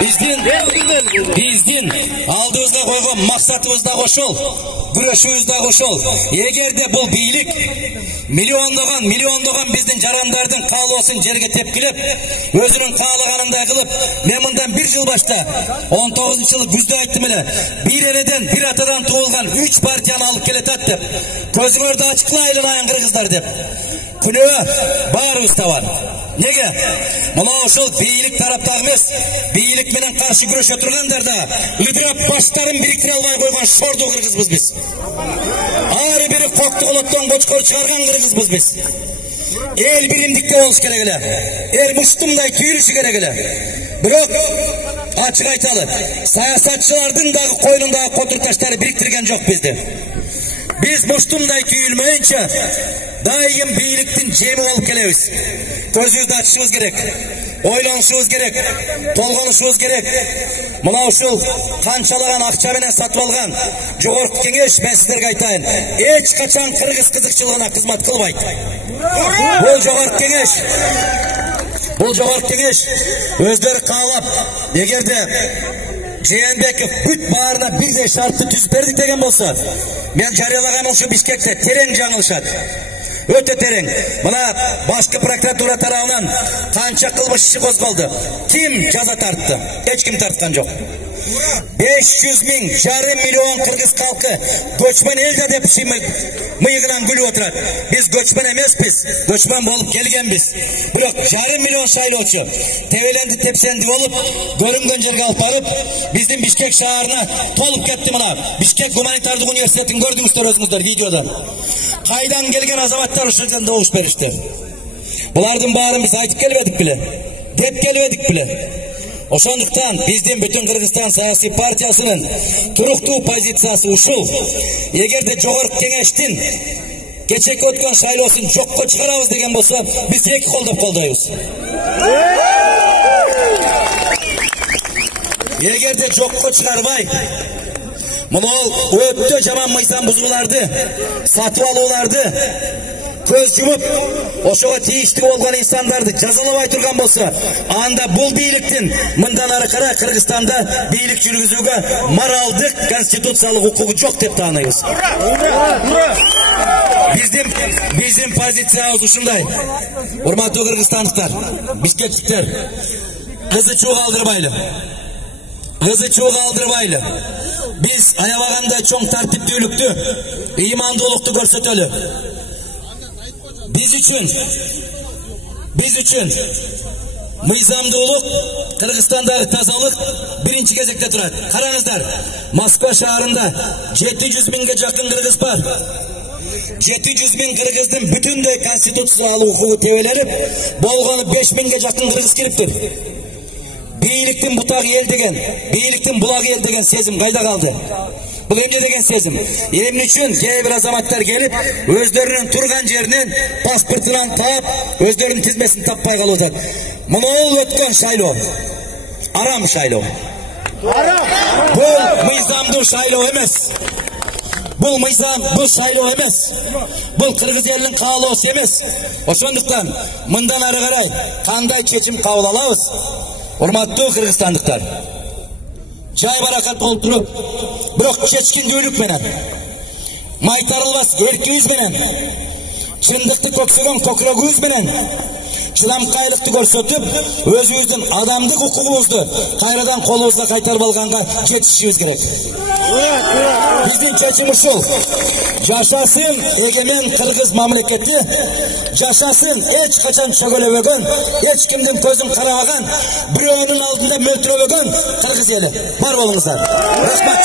Биздин алдыбызга койгон максатыбыз да ошол, күрөшүбүз да ошол. Эгерде бул бийлик миллиондогон биздин жарандардын каалоосун жерге тепкилеп, өзүнүн каалаганындай кылып, мен мындан 1 жыл башта 19-жылы күздө айттым эле, бир энеден, бир атадан туулган 3 партияны алып келетат деп, көзүңөрдү ачыклайлы кыргыздар деп. Күнөө баарыбызда бар. Неге? Мына ошол бийлик тараптагы эмес, бийлик менен каршы күрөшө тургандар да ыдырап баштарын бириктире албай койгон шорду кыргызбыз биз. Ары бири кокту колоттон кочкор чыгарган кыргызбыз биз. Эл биримдикте болуш керек эле. Эл муштумдай түйүлүшү керек эле. Бирок ачык айталы, саясатчылардын дагы койнундагы котур таштары бириктирген жок бизди. Biz muştumday tüyülmeyince daim birliktin cemi olup kelebиz. Gözümüzde açışımız gerek. Oylanışımız gerek. Tolganışımız gerek. Mına uşul kançalagan akça menen satıp algan Jogorku Kengeş ben sizlerge aytayın. Hiç kaçan kırgız kızıkçılığına kızmat kılbayt. Бұл Жогорку Кеңеш өздері каалап, эгерде Жээнбеков бүт баарына бирдей шартты түзүп бердик деген болсо, мен жарыялаган ушу Бишкекте терең жаңылышат. Өтө терең. Мына башкы прокуратура тарабынан канча кылмыш иши козголду. Ким жаза тартты? Эч ким тарткан жок. 500 миң, жарым миллион кыргыз халкы көчмөн элде деп мыйыгынан күлүп отурат. Биз көчмөн эмеспиз, көчмөн болуп келгенбиз. Бирок жарым миллион шайлоочу тебеленди тепсенди болуп, көрүнгөн жерге алып барып, биздин Бишкек шаарына толуп кетти мына. Бишкек гуманитардык университетин көрдүңүздөр өзүңүздөр видеодон. Кайдан келген азаматтар ушул жерде добуш беришти. Булардын баарын биз айтып келбедик беле? Деп келбедик беле? Ошондуктан биздин бүтүн Кыргызстан саясий партиясынын туруктуу позициясы ушул. Эгерде Жогорку Кеңештин кечеки өткөн шайлоосун жокко чыгарабыз деген болсо, биз эки колдоп колдойбуз. Эгерде жокко чыгарбай, мынол өтө жаман мыйзам бузууларды, сатып алууларды көз жумуп, ошого тийиштүү болгон инсандарды жазалабай турган болсо, анда бул бийликтин мындан ары карай Кыргызстанда бийлик жүргүзүүгө моралдык, конституциялык укугу жок деп таанайбыз. Биздин позициябыз ушундай. Урматтуу кыргызстандыктар, бишкектиктер, кызычуу калтырбайлы. Биз аябагандай чоң тартиптүүлүктү, ыймандуулукту көрсөтөлү. Biz üçün mıyzamdуулuk, Kırgızstandagы тазалык биринчи кезекте турат. Караңыздар, Москва шаарында 700 миңге жакын кыргыз бар. 700 миң кыргыздын бүтүндөй конституциялык укугу тебеленип, болгону 5 миңге жакын кыргыз кириптир. Бийликтин бутагы эл деген, бийликтин булагы эл деген сезим кайда калды? Бұл эмне деген сезим? Эмне үчүн кээ бир азаматтар келип, өздөрүнүн турган жеринен паспортунан таап, өздөрүнүн тизмесин таппай калып атат. Мынол өткөн шайлоо арам шайлоо. Бул мыйзамдуу шайлоо эмес. Бул шайлоо эмес. Бул кыргыз элинин каалоосу эмес. Ошондуктан мындан ары карай кандай чечим кабыл алабыз? Урматтуу кыргызстандыктар, жай баракат болуп туруп, бирок чечкиндүүлүк менен, майтарылбас өркүбүз менен, чындыкты көксөгөн көкүрөгүбүз менен, чыдамкайлыкты көрсөтүп, өзүбүздүн адамдык укугубузду кайрадан колубузга кайтарып алганга жетишибиз керек. Биздин чечим ушул. Жашасын эгемен кыргыз мамлекети, жашасын эч качан чөгөлөбөгөн, эч кимдин көзүн карабаган, бирөөнүн алдында мөлтүрөбөгөн кыргыз эли. Бар болуңуздар. Рахмат.